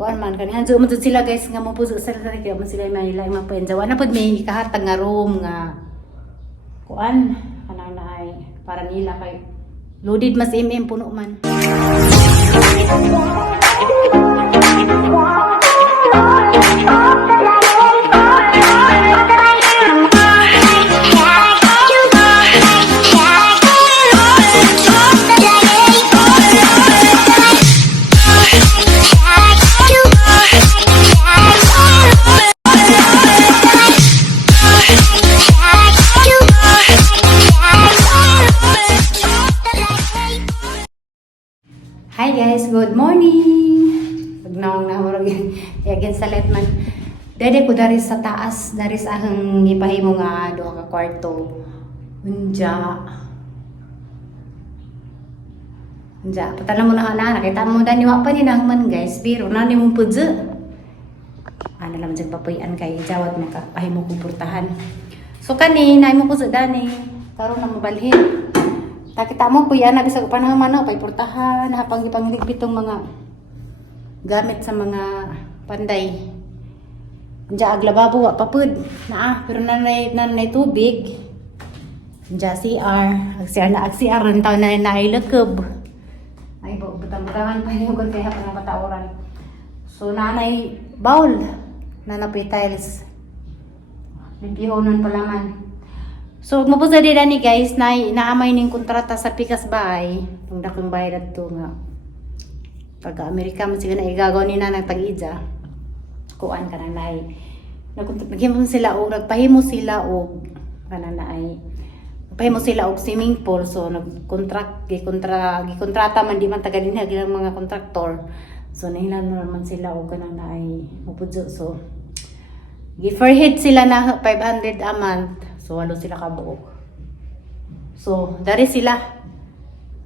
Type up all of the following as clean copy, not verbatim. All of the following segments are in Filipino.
kuan man kanihan mo sila guys nga mo puso sa kaya mo sila may lain mapenja wala pud may ikahatag nga room nga kuan kanang naay para nila kay loaded mas puno man. Hi guys, good morning. Pagnaong na murag again sa let man. Dede ko dari sa taas, dari sa ahang gipahimo nga duha ka kwarto. Unja. Patalan mo na ana, nakita mo dani wa pa ni nahman guys, pero nani mo pudze. Ana lang jud papuy-an kay jawat man ka pahimo ko purtahan. So kani nay mo pudze dani, karon na mabalhin. Kita mo po yan, nabisag panahon man pay portahan, hapang ipangligpit tong mga gamit sa mga panday. Diya aglababo wa papud na pero nanay tubig. Diya CR na CR ron taw na ilekeb. Ay butang-butangan pa yung kay hapang patauran. So nanay bowl, nanapoy tiles. Lipihonon pala man. So, mabusa din ni guys, naamay ning kontrata sa Pikas Bahay. Itong dakong bayad ito nga. Pagka-Amerika mo siya na igagaw ni na ng tag-idja. Kuan ka na naay. Nagpahimo sila o, nagpahimo sila o, nagpahimo sila o swimming pool. So, gikontrata man di man taga din ng mga kontraktor. So, nahilan naman sila o kanang naay mapudyo. So, gi-forehead sila na 500 a month. So, walo sila kabuok. So, dari sila.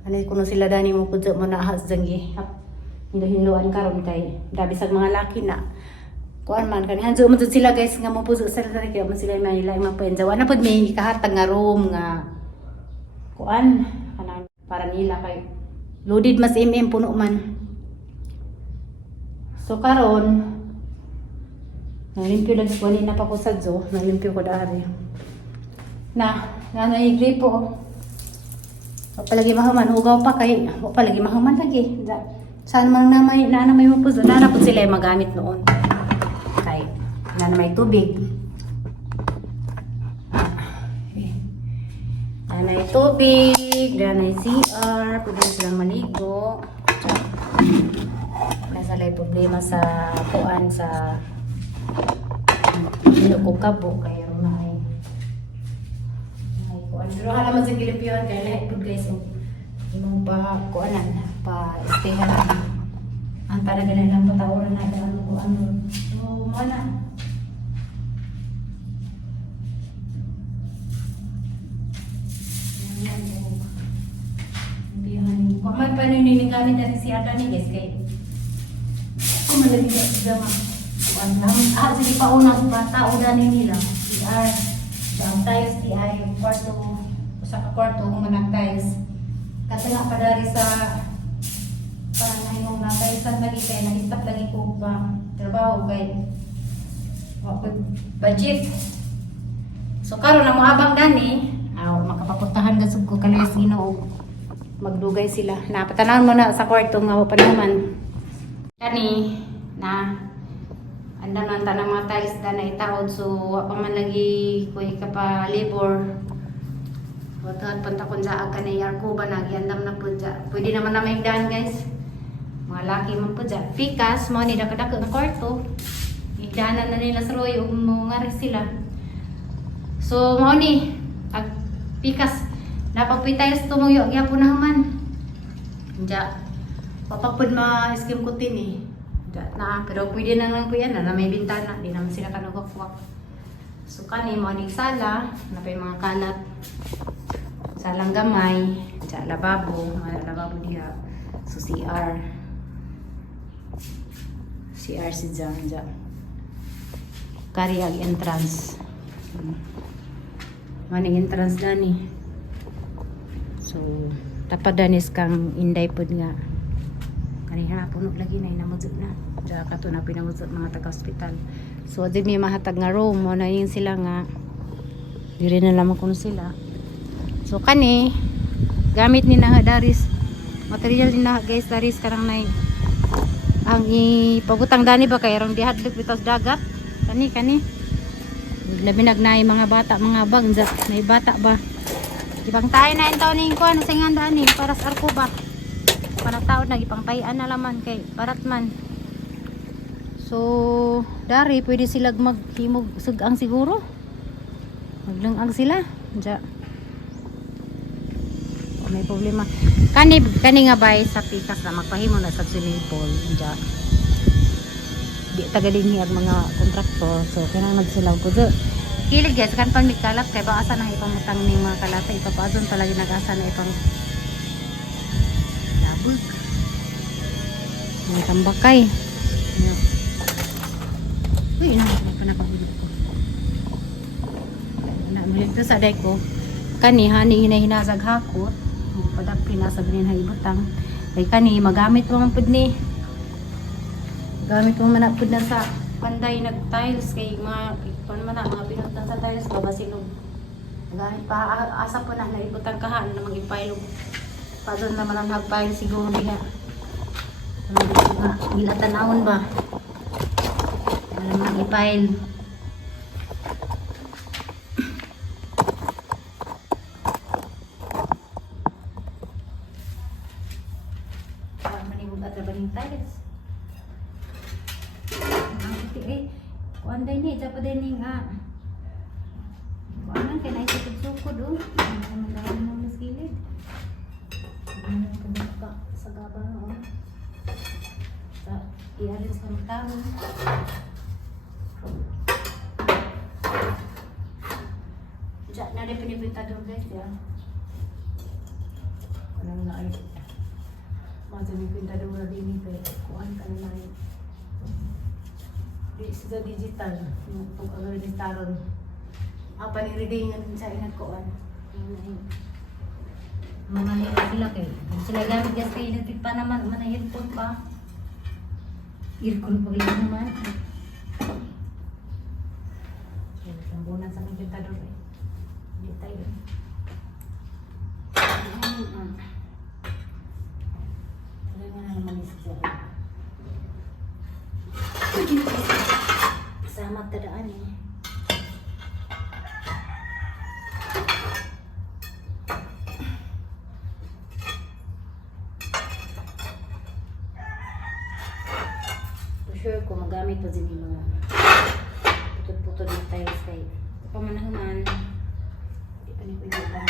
Ano kuno sila dani mo pudyo mo na ahas janggi. Hinduan karon kay dabi sa mga laki na. Kuan man kanihan mo sila guys nga mo pudyo sa kaya mo sila may lain mapenja. Wala pud may ikahatag nga room nga kuan kanang para nila kay loaded mas puno man. So karon nalimpyo lang ko na pa ko sa jo, nalimpyo ko dari. Na gripo. Palagi mahuman, ugaw pa kay palagi mahuman lagi. Saan man na may mapuzo, na po sila magamit noon. Kay na may tubig. Nanay tubig, nanay CR, pwede silang maligo. Nasa lay problema sa puan sa kabo kay pero halaman sa Gilipion kaya lahat po guys imong pa kuanan pa istehan ang talaga na lang patauran na ano so mana bihan ko man pa ni gamit natin si Ada ni guys kay kung malagi ka sama sige pa unang bata o dani nila si ang tiles di ay kwarto usa ka kwarto kung manang tiles kasi nga padari sa parang mong nataysan lagi kay na-stop lagi ko ba trabaho kay budget so karon na mo habang dani makapapuntahan na sub ko kalayas Ginoo magdugay sila napatanaw mo na sa kwarto nga pa naman kani na andam nang tanang mga tiles na itaod so wa pa man lagi kuy ka pa labor watad pantakon sa aga na yarko ba nagyandam na pud ja pwede naman na maigdaan guys mga laki man pud ja Pikas mo ni dakadako na kwarto igdaanan na nila sa roy ug mga sila so mao ni ag Pikas napagpuy tiles tumuyo gyapon na man ja papapud ma skim kutin eh na pero pwede na lang po yan na may bintana di naman sila kanugok-wak so kani mo aning sala na pa mga kalat salang gamay sa lababo diha so CR si Jan kari ang entrance maning entrance dani so tapadanis kang inday pod nga Kanina puno lagi na inamudot na. Diya kato na pinamudot mga taga-hospital. So di may mahatag nga room mo na yun sila nga. Diri na lamang kuno sila. So kani gamit ni na Daris. Material ni na guys Daris karang nay ang ipagutang dani ba kay rong dihadlok bitaw sa dagat. Kani. Labi nagnay mga bata mga bangja. May bata ba? Ibang tayo na entaw ning kuan sa ngandaan ni para sa arko ba. Panataod na ipangtayan na laman kay parat man. So dari pwede sila maghimog sugang siguro. Maglungag sila. Diya. May problema. Kani nga bay sa pikas na magpahimo na sa swimming pool. Diya. Di tagadinhi ang mga kontraktor. So kinahanglan sila ko do. Kilig guys kan pang mikalap kay baasa nang ipamutang ning mga kalata ipapaazon talaga nag-asa na ipang labog. May tambakay. Uy, napapahulog ko. Namalig sa day ko. Kani, hani hinahazag hakot. Padak pinasag rin haibutang. Kay kani, magamit mo ang pudni. Gamit mo manapod na sa panday nag-tiles. Kay mga pinuntan sa tiles ba, basilog. Gamit pa, asa po na naibutang kahan na mag-ipailog. Padon naman ang nag-pile siguro niya. Gilatanawon ba? Alam nang i-file. Manibog at labaning tiles. Kuanday ni, dapat din nga. Kuanan kaya naisukod-sukod o. Ano naman mo mas gilid. Ano ka sa gabang o. Ialin sa magtawin. Diyan na rin pinipintador guys ya. Anong na ay madami pintador na din ito. Kuhan ka na yun. Di sa digital. Yung pagkagawin ni Taron. Paniriringan sa inagkuhan. Mga nila sila kayo. Sila gamit guys kayo. Natin pa naman. Manahirpon pa. Irkon pa rin naman. Sambunan sa mga pintador eh. Hindi tayo. Talaga na naman isa. Sama tadaan eh. Sure ko magamit pa din yung mga putod-putod ng tiles kay pamanahuman hindi pa niyo pwede pa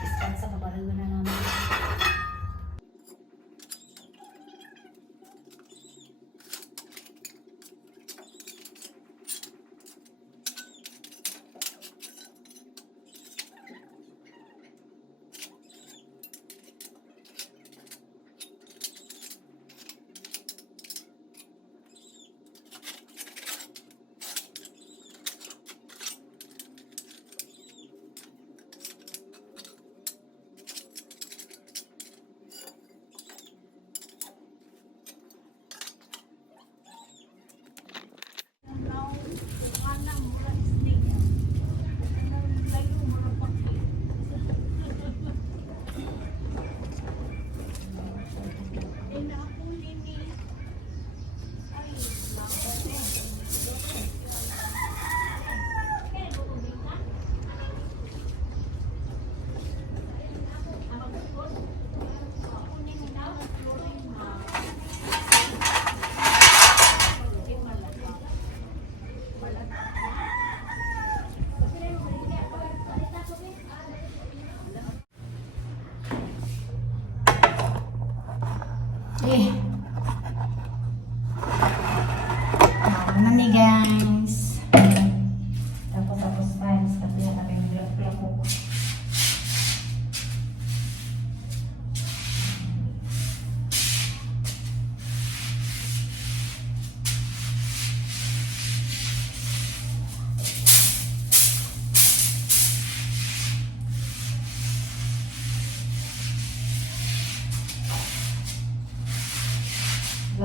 ispat sa kabalaga na naman.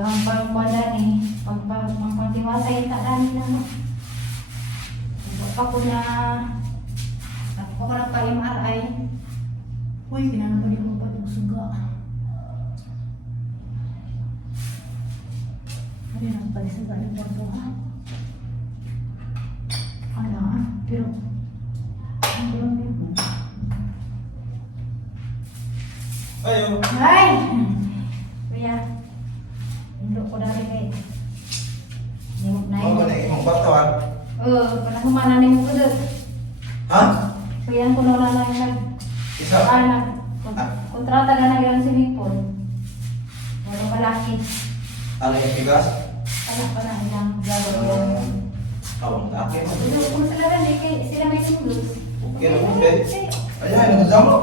Yung pangkwada ni, pangpangtiwasay yung tadan nila mo. Ako na, ako ko lang pa MRI. Uy, kinanapa din ko pa yung suga. Ano yung pagsuga yung pagbuha? Ano, pero, ano yun? Ayo. Ay! Kuya, hindi ko dali kay. Nimok na Mau ba na imong batawan? Panahumana ni mo ko doon. Ha? Kuya, ko na lang nag... Isa? Kontrata na lang si Mipol. Wala malaki. Ano yung bigas? Wala pa na ilang gagawin. Awang laki mo. Kung sila rin, sila may sulog. Okay na po, be. Ayan, nagkasama.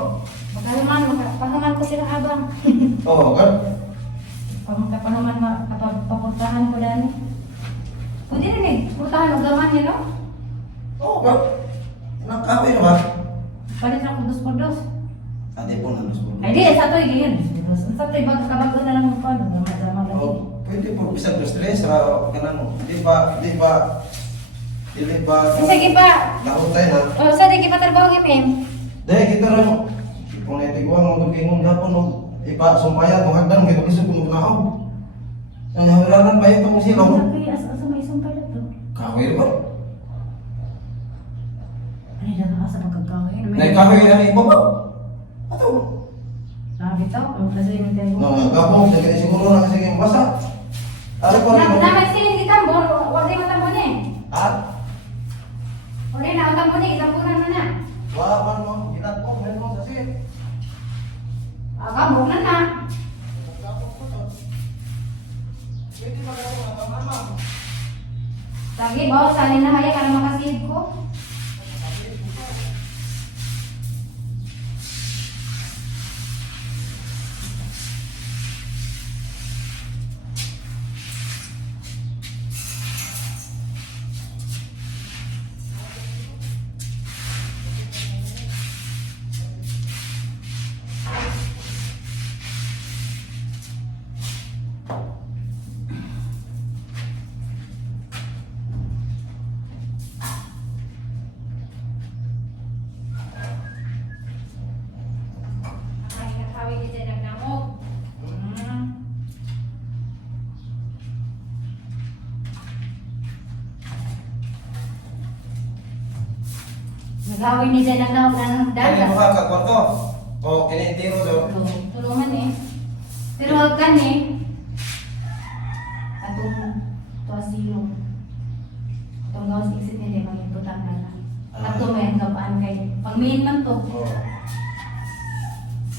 Pahaman ko sila habang. Oo, kan? Pagkapahaman, papuntahan ko dani. Pwede rin eh, puntahan o gaman niya, no? Oo, kan? Nakakawin na ba? Palit na kudos po dos. Ate po na po. Ay di, sa to yun. Sa to, kabago na lang mo pa. Dama lagi. Oh, pwede po bisag dos tres ra kanang di ba Sige pa. lahutay na. O, sa di pa trabaho kami. Dahil kita rin kung naitiguan mo kung gapon mo ipa sumpayan mo hagdan kay paglisod mo kunahaw. Ang hawiranan pa ito mo silaw. Kaya asa may sumpay na to. Kawir ba? Ay, dala ka sa pagkakawin. Naikawir na iba ba? Ato. Sabi to, ang kasi yung tayo. No, gapon sa kaya siguro na kasi yung basa. Ano po rin mo? Dapat silin kita, wala yung matambon eh. Ha? Wala na, matambon eh, itambunan mo na. Wala mo, ginat po, meron mo sa sit. Kabog na na. Pwede ba kayo mama? Lagi, bawa sali na kaya para makasid ko. Ay, kakawin ni Jen nagdamog. Nagawin ni Jen nagdamog ng Kaya dagat. mo ka kwarto. O kinitiro daw. Tulungan eh. Pero wag ka eh. Atong tuwasilo. Atong gawas exit niya, di magigutang na lang. Ato may kapaan kay. Pang-main man to. Oo.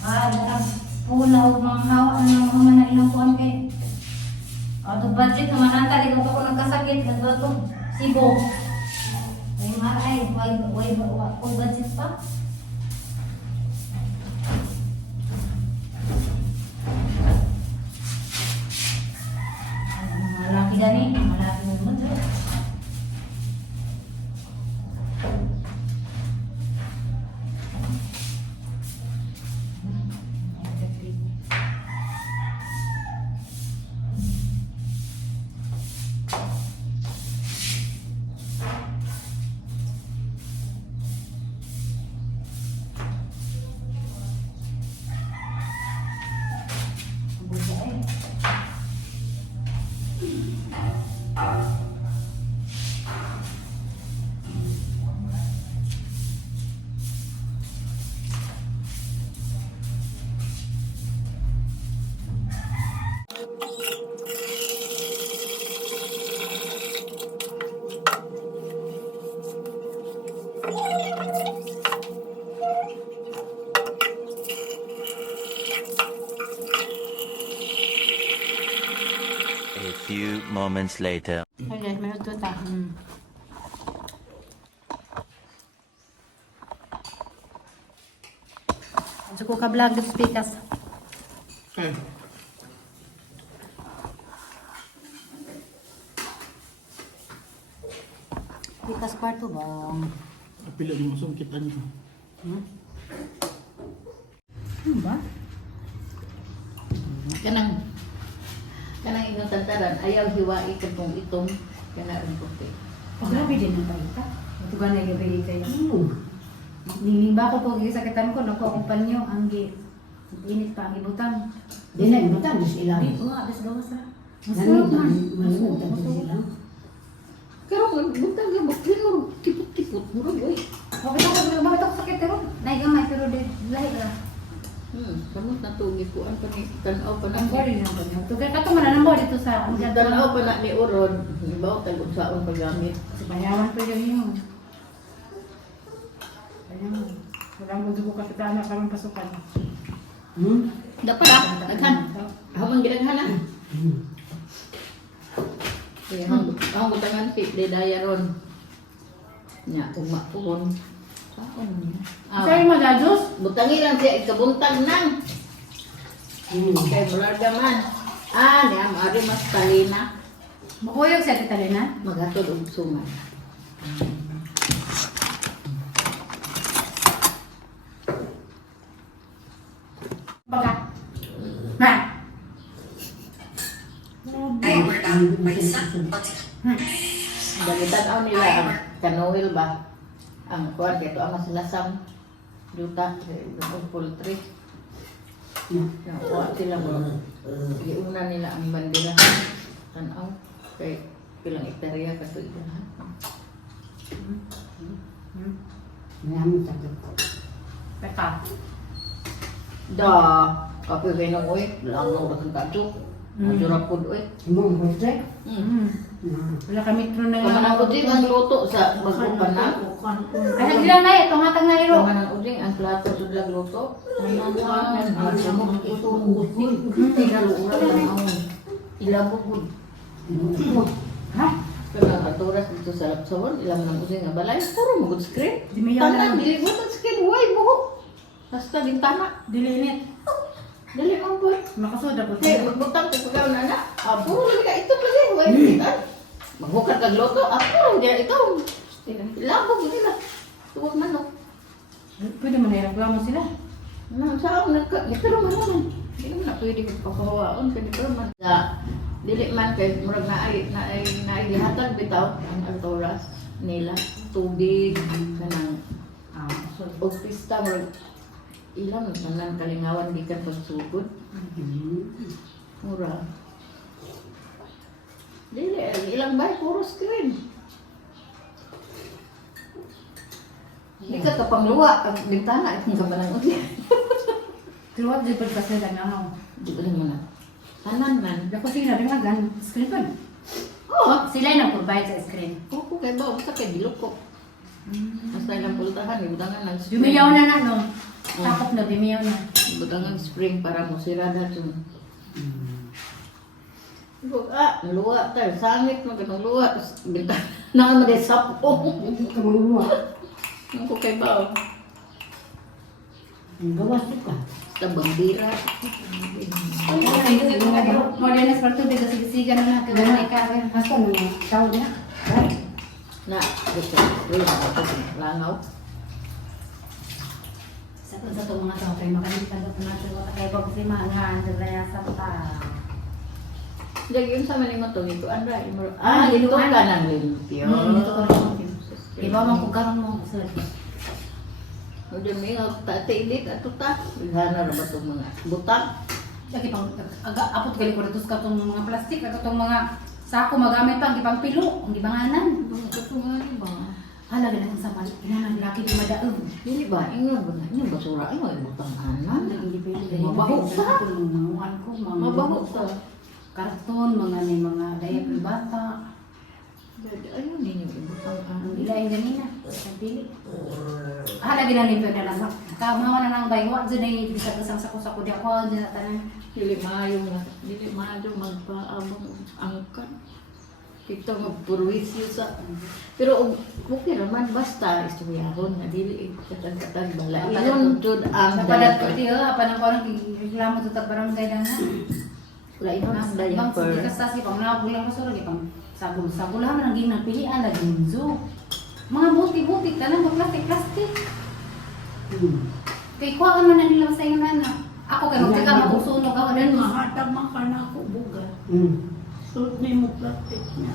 Darang pula o mga hawa ng mga manailang kuhan kay. Ato budget naman nata, di ko pa ko nagkasakit. Nagba to, sibo. May maray, way budget pa. Malaki gani, malaki mo mo. A few moments later. Ay, guys, may nagtuta. Gusto ko ka-vlog dito speakers. Speakers part 2 ba? Pila ni masungkit ano to? Ano ba? Kanang ng tantaran, ayaw hiwai katong itong kanaran puti. Grabe din ang balita. Ito ba na yung balita yun? Nining ba ako po sakitan ko, naku akong panyo, ang init pa ang ibutang. Di na ibutang, di sila. Di ko, abis gawas na. Masunod Masarap man. na sila. Pero buntang ka, bakit mo tipot-tipot mo rin, oy. Bakit ako sakit pero naigamay pero lahi ka. Kamot na to, gipuan pa ni, tanaw pa na. Ang body na ba niyo? Tugay ka to mananambo dito sa Tanaw pa na ni Urod, ibaw tagod saon paggamit. Sa bayawan pa yun yun. Ayan. Walang gusto ko kapitaan na karong pasukan. Dapat daghan. Habang gidaghan na. Kaya ang butangan kay Dedaya ron. Nya, umakon. Saon niya? Sa'yo madadus? Butangi lang siya, ikabuntag nang. Kay Mularga man. Niya, maari mas talina. Makuyog sa Kitalina? Magatod og suman. Baga. Ha? Dagitanaw nila ang kanoil ba? Ang kuwan, kaya ang masinasam. Duta, ang poultry. Nakuha sila mo. Iuna nila ang bandila. Tanaw. Kay pilang hektarya kato ito. Maraming sakit ko. Teka. Da, kape kayo nang uy. Langaw na kang kadyo. Majurapod uy. Imong birthday? Wala kami tro na Kamanang uding ang luto sa magkupan na. Ay, nagdilang na itong hatag na iro. Kamanang uding ang plato sa dalag luto. Nanangan, magsumok ito. Tigaluran lang ang ilabog. Ha? Kaya aturas dito sa Lapsawon, ilang ng uding nga balay. Puro magod screen. Di mayaw na. Tanang, dili mo ang screen. Huwag buho. Basta bintana. Dilinit. Dali mo po. Makasoda po. Hey, magbutang ko pagkaw na na. Puro lang ka ito pala. Huwag bitan. Maghukad kag loto. Puro diyan ito. Ilabog nila. Tuwag manok. Pwede man naireklamo sila. Saan pero man naman. Hindi naman na pwede kong pakawaon. Pero man. Dili man kay murag na gihatag bitaw ang altoras nila. Tubig. Kanang pista murag ilang tanan kalingawan di kan pagsugod. Mura. Dili ilang bay puro screen. Di ka kapangluwa kang bintana kung kabalang uti. Tiruwag di pagkasya lang ako. Di ba mo na? Tanan man. Dako sila rin nga gan. Screen pa. Oo. Sila yung nag-provide sa screen. Kuko kay ba basta kay diloko. Basta ilang pultahan ibutangan ng spring. Dumiyaw na na no. Takop na dumiyaw na. Ibutangan spring para mo sirada to. Luwa tayo. Sangit mo ganun luwa. Bintana na mo de sapo. Kamangluwa. Ang ko kay ba? Ang gawas ka. Basta bambira. Modernas para tubig kasi siga na na. Kaganay ka. Hasta nung tao na. Na, gusto. Langaw. Sa itong mga tao kayo makalimutan ko natin wala kayo pag si Mangan. Dagaya sa ta. Jadi yun sa maning mo to nito. Andra, Ah, dito limpyo. ka nang limpyo. Ito ko rin. Iba man kung karon mo. Sir. Udah may tatilit ato ta. Bigana ra ba itong mga butang? Lagi pang apot gali ko dito sa katong mga plastik, katong mga sako magamit pang gipang pilo, ang gibanganan. Ito nga rin ba? Hala ganun sa mali. Kinanan laki di madaog. Dili ba? Ingon ba na? Ingon basura. Ingon yung butang anan. Hindi pwede. Mabaho sa? Mga ko, mga Mabaho sa. karton, mga diaper bata. Ayun ninyo yung butang Ang anan. ilayin ganina. Ang pili. Hala ginalito na lang. Kamawa na lang baywa. Diyan ay bisag-bisang sako-sako di ako. Diyan na tanan. Dili maayo nga. Dili maayo magpaabang angkan. Ito nga purwisyo sa. Pero okay naman basta istoryahon na dili katag-katag bala. Iyon jud ang Napadat ko diaper. tiyo. Apan ako nang reklamo sa barangay lang na. Wala iyon ang Bang sa diaper. kasi pang nabulang ko sa lagi pang sabul-sabulahan ang ginang pilian lagi nzo. Mga buti-buti tanan mo plastic. Kay kuha man na nila sa inyo na. Ako kay magtaka mabusunog ako din. Mahatag man ka na ako buga. Sulod na yung plastic niya.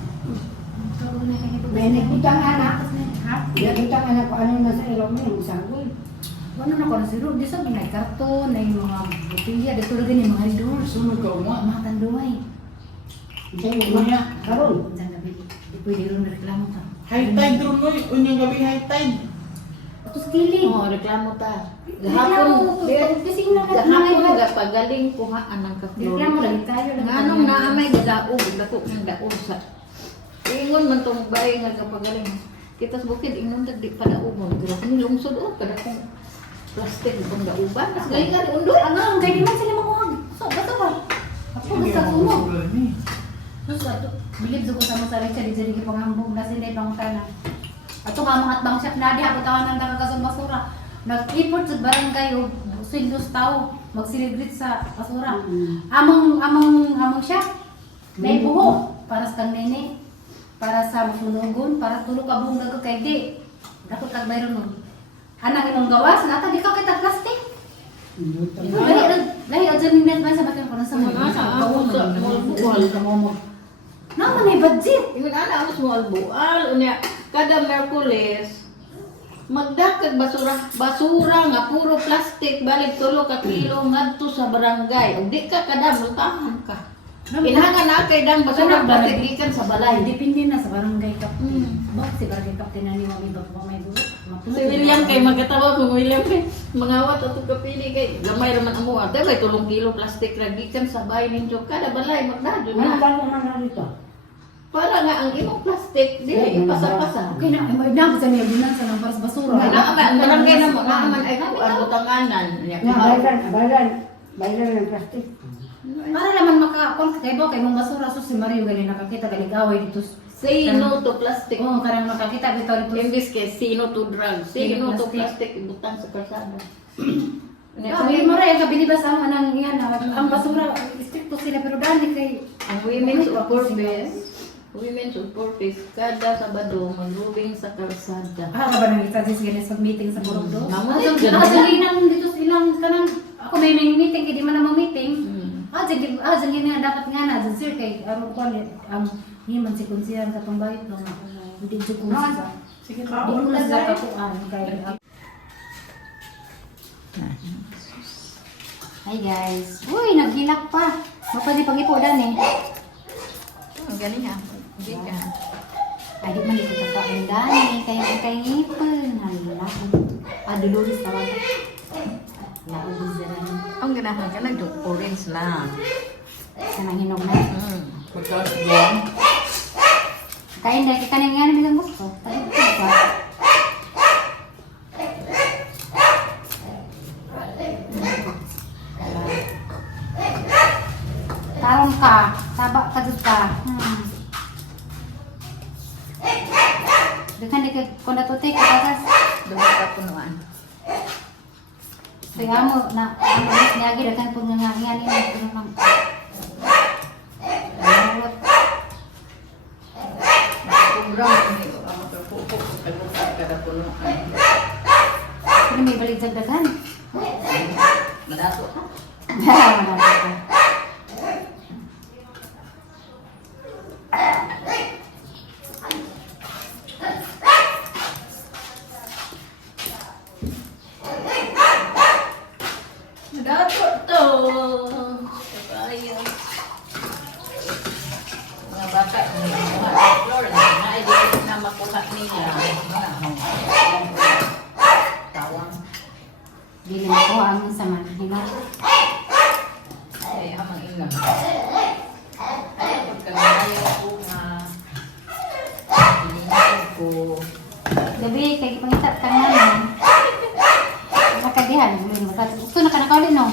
May nagutang anak. Ha? Nagutang anak ko ano nasa ilaw mo yung sagol. Ano na ko na si Rudy sa may karton, na yung mga botella, dito lagi yung mga doors. Sunod ka nga. Mga tanduay. Diyan yung mga karon. Diyan gabi, di pwede rin reklamo ka. High tide ron mo, unyang gabi high tide. Tapos kiling. Oo, reklamo ta. Reklamo, kasi nga Gahapon nga pagaling kuhaan ng reklamo kakloro. lagi tayo. Nganong naamay gadaog, dako ng daog sa. Ingon man tong bahay nga kapagaling. Kita sa bukid, ingon di pa daogon. Pero kung lungsod o, kada kong plastic kung dauban. Mas galing nga ni undoy. Ano, kaya di man sila makuhag. So, basta ba? Ako basta sunog. Terus ato, bilib ko sama sa Richard, di jadi pangambog na sila ibang tanan. Ato nga mga atbang siya, nadi ako tawanan ng kasong basura. Nag-import sa barangay o swindos tao, mag-celebrate sa basura. Among siya, may buho para sa kang nene, para sa masunugon, para tulog ka buong gagawin kay di. Dapat kag mayroon nun. Anak imong gawas, nata di ka kita plastic. Lahi o dyan ninat man sa batang ko sa mga Sa mo. Naman ay budget. Ingon ana ang small bual unya kada Merkulis magdakag basura nga puro plastic balik tulo ka kilo ngadto sa barangay ug di ka kada multahan ka. Inhangan na kay dang basura plastic gikan sa balay. Depende na sa barangay captain. Mm. Bakit si barangay captain na ni mami ba may bulo? Si William kay magkatawa kung William kay mangawat ato kapili kay gamay ra man amo ate bay 3 kilo plastic ra gikan sa bay ninyo kada balay magdadyo Ano na. ka naman na dito? Para nga ang imong plastic di ipasa-pasa. Okay na, may nabot sa niya binan sa nang para sa basura. Ang barangay na mo naaman ay kuan butanganan. Nga, bayran ng plastic. Para naman maka-kon kay bo kay mong basura so si Mario gali nakakita gali gaway dito. Say no to plastic. Oh, karang makakita dito dito. Imbis kay sino to drugs, sino to plastic ibutang sa kalsada. Sabi mo rin, kabili ba sa anang yan, ang basura, stricto sila pero dali kay Ang women's of purpose, kada Sabado magrubing sa kalsada. ka ba nang isa sa meeting sa Burugdo? Namo Ang din galinang dito silang kanang ako may meeting kay di man na meeting. Hmm. Jadi nga dapat nga na sir kay aron ko ang himan si konsiyan sa pambayad no. Hindi ko sa. Sige, Di ko na sa katuan kay Hi guys. Uy, naghilak pa. Mapali pag-ipodan eh. Ang galing nga. Hindi ka. Ay, di man dito kakain dani. Kaya kay ngipon. Hala. Dolores tawag. Naubos na rin. Ang ganahan ka na orange lang. Kanang hinog na. Magkaon yan. Kain dahil kanin nga namin ang gusto. Tayo pa. Tarong ka. Taba ka doon ka. Dekan di kung natutik ka tagas. Dumat ka punuan. Kaya mo na ang niya gid kan pun nga nga ni puno lang. Program ni ang magpupo pagbukat kada punuan. Kini may balik dagdagan. Madato ka. Madato to. Kaya. Mga bata, mga floor, na na makuha nila. Tawang. Dili na ko ang sama hinog. Ay, amang ina. Ay, pagkagayo ko nga. Iniintay ko. Gabi kay pangitat ka naman. Makadihan, gusto na ka nakawli no.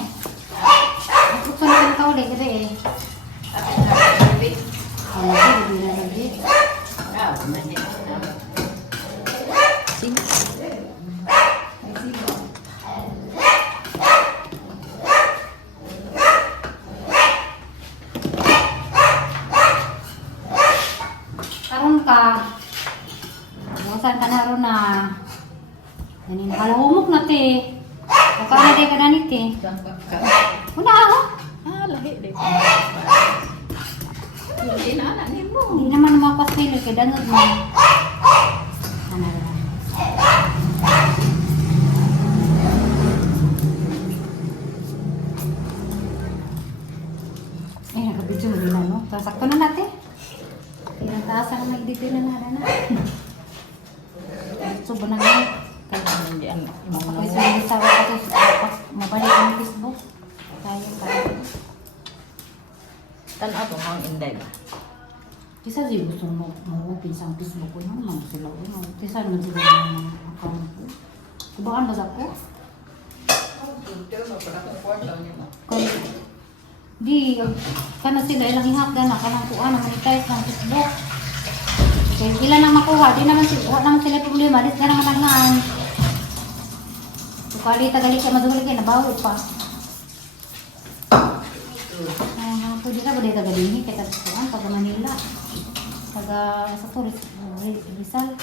Gusto na ka nakawli gabi eh. Akin na sabi. Ano gabi na gabi. Ah, mani. Karon ka. Musan ka na ron na. Ani nakalahumok na te. O ka na ka ganit eh. Sangka ka. Una ako. Ah, lahi de. Hindi na anak ni mo. Hindi naman mapasili kay danod mo. Ano lang. Eh, nakabidyo mo din ano. Tasakto na natin. Ilang taas ang may dito na nada na. Subo na nga. Kaya Hindi ang ako'y sa sawa ko to. Mabalik ang Facebook. Tayo pa. tanaw to ang inday ba. Kisa di gusto mo open sa Facebook ko naman sila ko. Kisa naman sila ng account ko. Kubakan ba sa ko? Kung di kana sila ilang ihakdan na kanang kuan na monetize ng Facebook. Kaya ilan ang makuha, di naman sila problema, di na naman naglaan. Kali tagali ka madugli kay nabawi pa. Pwede na ba dito tagali kay kuan taga Manila. Taga sa tourist Rizal.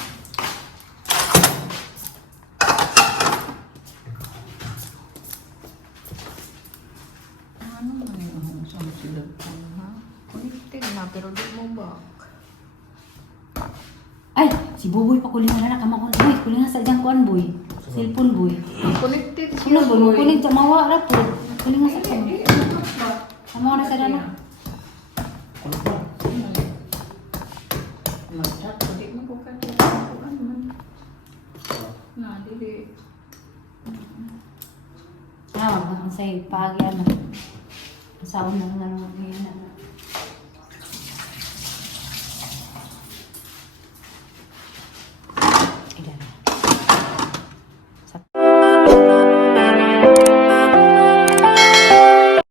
Ano man yung sa sila ha? Connected na pero di mo ba? Ay, si Buboy pa kulingan na kamakon. Boy, kulingan sa diyang kuan boy. Cellphone boy. Connected Kuno boy, kunin to mawa ra po. Kulingan sa kuan. Amo na sa dana. Magchat, hindi mo ko kanina. Ano man. Na, dili. Ah, ang say pagi ano. Sa una nga ano